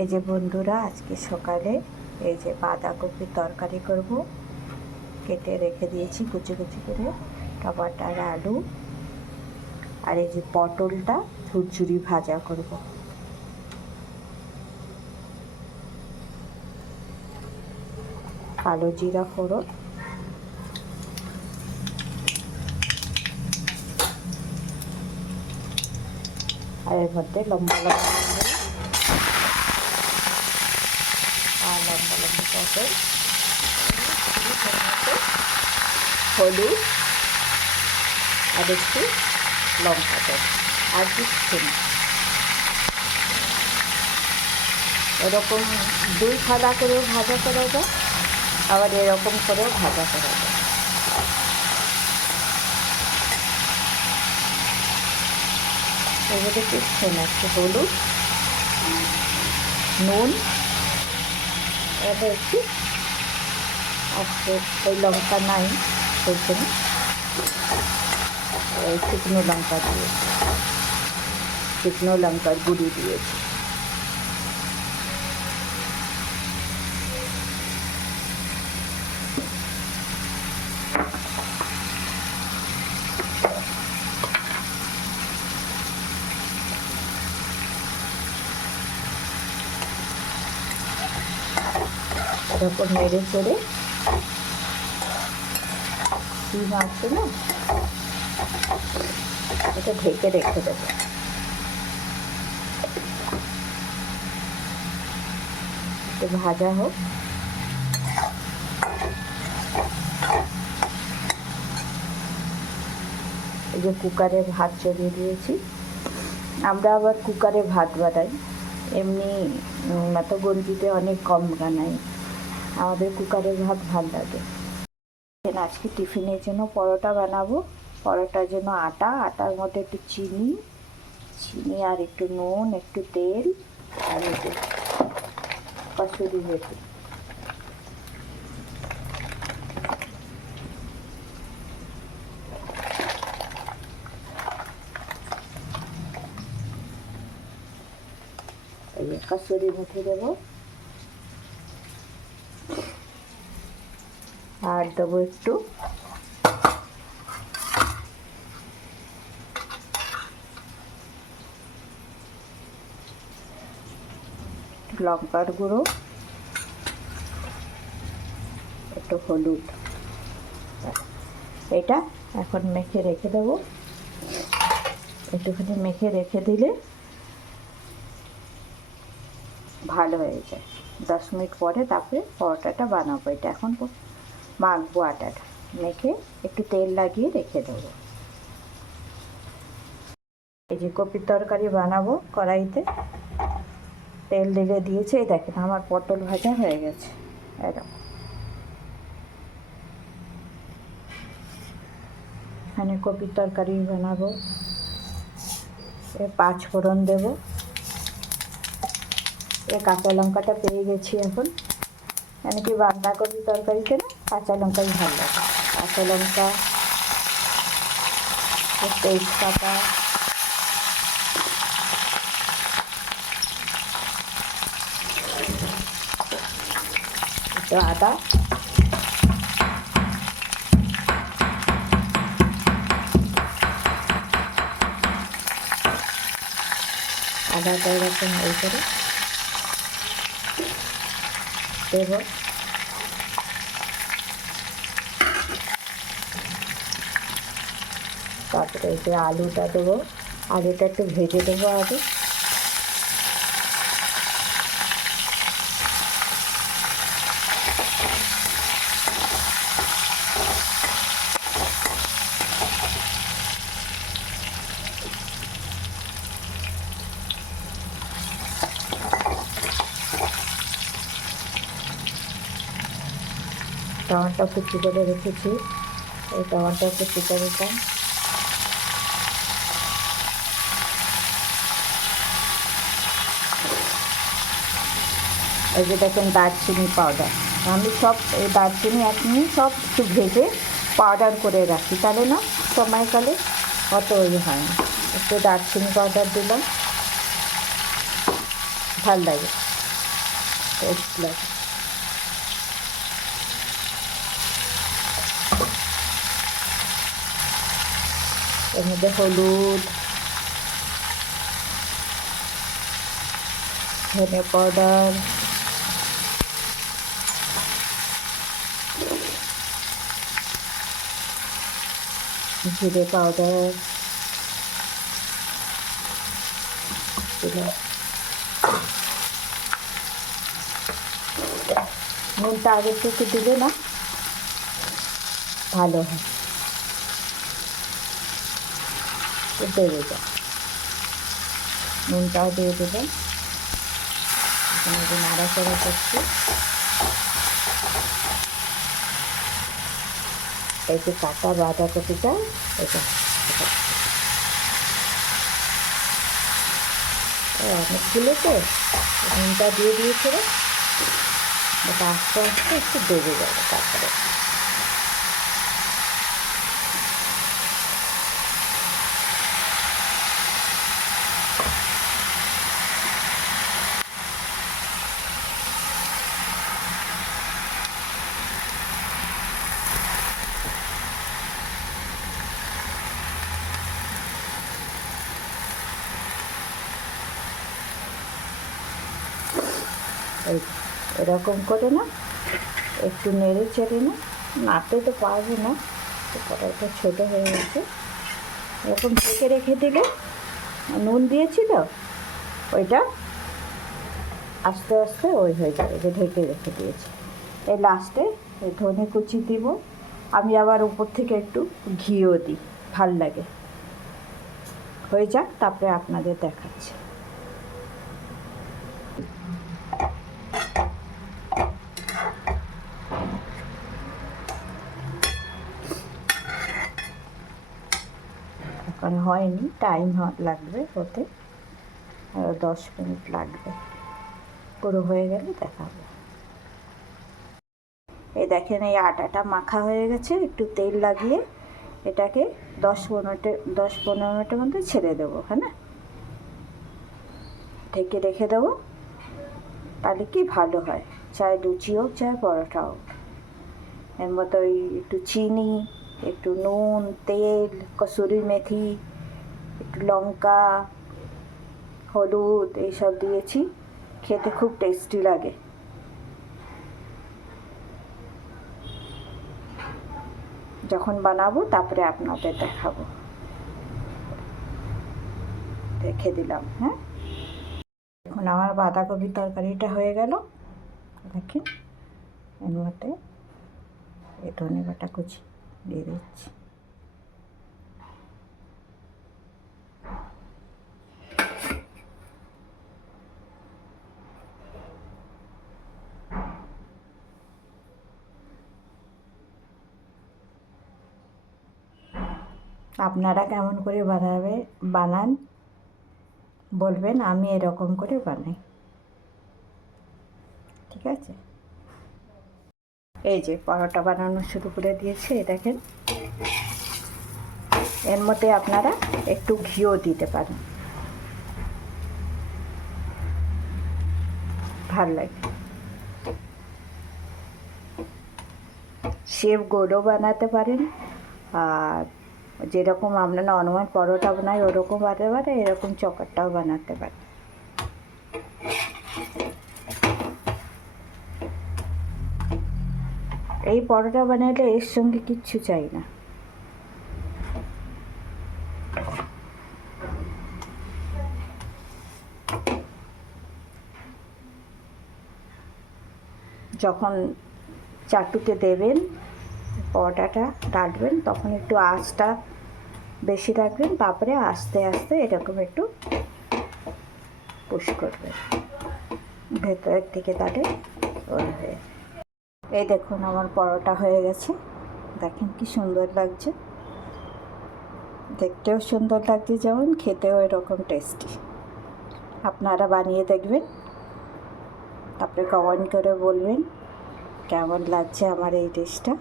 এই যে বন্ধুরা, আজকে সকালে এই যে বাঁধাকপির তরকারি করব। কেটে রেখে দিয়েছি কুচি কুচি করে, টমাটার, আলু, আর এই যে পটলটা ঝুরঝুরি ভাজা করব। কালো জিরা ফোড়ন, আর এর মধ্যে লম্বা লম্বা আর লম্বা লম্বা পটল, হলুদ আর একটু লঙ্কা দেব, আর কিছু না। এরকম দুই ফালা করেও ভাজা করা যায়, আবার এরকম করেও ভাজা করা যায়। এবারে কিছু না, একটু হলুদ, নুন, এবার একটু আজকে ওই লঙ্কা নাই সেখানে শুকনো লঙ্কা দিয়েছি, শুকনো লঙ্কার গুঁড়ি দিয়েছি। এরকম নেড়ে চেড়ে ডিম আছে না, এটা ঢেকে রেখে দেবো। ভাজা হোক। এই যে কুকারে ভাত চড়িয়ে দিয়েছি। আমরা আবার কুকারে ভাত বানাই, এমনি তো গঞ্জিতে অনেক কম বানাই। আমাদের কুকারের ভাত ভালো লাগে। আজকে টিফিনের জন্য পরোটা বানাবো। পরোটার জন্য আটার মধ্যে একটু চিনি আর একটু নুন, একটু তেল, আর একটু কসুরি মেথি। কসুরি মেথি দেবো, আর দেবো একটু লঙ্কার গুঁড়ো, একটু হলুদ। এটা এখন মেখে রেখে দেবো। একটুখানি মেখে রেখে দিলে ভালো হয়ে যায়। 10 মিনিট পরে তারপরে পরোটাটা বানাবো। এটা এখন মাখবো, আটাটা মেখে একটু তেল লাগিয়ে রেখে দেবো। এই যে কপির তরকারি বানাবো, কড়াইতে তেল ঢেলে দিয়েছে। এই দেখেন আমার পটল ভাজা হয়ে গেছে। এরকম এখানে কপির তরকারি বানাবো। 5 ফোড়ন দেবো। কাঁচা লঙ্কাটা পেয়ে গেছি এখন, মানে কি বাঁধাকপি তরকারিতে না কাঁচা লঙ্কাই ভালো লাগে। কাঁচা লঙ্কা, তেজপাতা, একটু আদা, আদাটা এরকম এই করে দেব। তারপরে এই যে আলুটা দেবো, আলুটা একটু ভেজে দেবো আগে। টমাটো কুচি করে রেখেছি, এই টমাটো কুচি করে দিতাম। এই যে দেখেন দারচিনি পাউডার, আমি সব এই দারচিনি এখনই সব একটু ভেজে পাউডার করে রাখি, তাহলে না সময়কালে অত ইয়ে হয় না। একটু দারচিনি পাউডার দিলাম, ভাল লাগে। টেস্ট লাগে। এর মধ্যে হলুদ, ধনে পাউডার, জিরে পাউডার দিলাম। নুনটা আগের থেকে দিলে না ভালো হয়, দেবে যা। নুনটাও দিয়ে দেবেন। এখানে নাড়াচাড়া করছি। এই যে কাটা বাঁধাকপিটা এটা অনেকগুলো তো নুনটা দিয়ে দিয়েছিল, এটা আস্তে আস্তে একটু দেবে যাবে। তারপরে এই এরকম করে না একটু নেড়ে চেড়ে না, নাড়তে তো পারবো না, কড়াইটা ছোটো হয়ে গেছে। এরকম ঢেকে রেখে দিলে, নুন দিয়েছিল ওইটা আস্তে আস্তে ওই হয়ে যাবে, যে ঢেকে রেখে দিয়েছি। এই লাস্টে এই ধনে কুচি দিব। আমি আবার উপর থেকে একটু ঘিও দিই, ভাল লাগে। হয়ে যাক, তারপরে আপনাদের দেখাচ্ছি। এখন হয়নি, টাইম লাগবে হতে, 10 মিনিট লাগবে। পুরো হয়ে গেলে দেখাবো। এই দেখেন, এই আটাটা মাখা হয়ে গেছে। একটু তেল লাগিয়ে এটাকে 10-15 মিনিটের মধ্যে ছেড়ে দেবো। হ্যাঁ, ঢেকে রেখে দেবো। তাহলে কি ভালো হয়, চাই লুচি হোক চাই পরোটা হোক। এর মতো ওই একটু চিনি, একটু নুন, তেল, কসুরি মেথি, একটু লঙ্কা, হলুদ এইসব দিয়েছি। খেতে খুব টেস্টি লাগে। যখন বানাবো তারপরে আপনাদের দেখাবো। রেখে দিলাম। হ্যাঁ, এখন আমার বাঁধাকপির তরকারিটা হয়ে গেল। দেখেন, এর মধ্যে এই ধনে বাটা কুচি দিয়ে দিচ্ছি। আপনারা কেমন করে বানান বলবেন, আমি এরকম করে বানাই। ঠিক আছে, এই যে পরোটা বানানো শুরু করে দিয়েছে। দেখেন, এর মধ্যে আপনারা একটু ঘিও দিতে পারেন, ভাল লাগে। শেপ গোলও বানাতে পারেন, আর যেরকম আমরা নর্মাল পরোটা বানাই ওরকম বানাতে পারে, এরকম চকারটাও বানাতে পারে। এই পরোটা বানালে এর সঙ্গে কিচ্ছু চাই না। যখন চাটুতে দেবেন, পরোটাটা ডালবেন, তখন একটু আঁচটা বেশি রাখবেন। তারপরে আস্তে আস্তে এরকম একটু পুশ করবেন ভেতরের দিকে, তাহলে ওই হয়ে। এই দেখুন, আমার পরোটা হয়ে গেছে। দেখেন কি সুন্দর লাগছে, দেখতেও সুন্দর লাগছে যেমন, খেতেও এরকম টেস্টি। আপনারা বানিয়ে দেখবেন, তারপরে কমেন্ট করে বলবেন কেমন লাগছে আমার এই ডিশটা।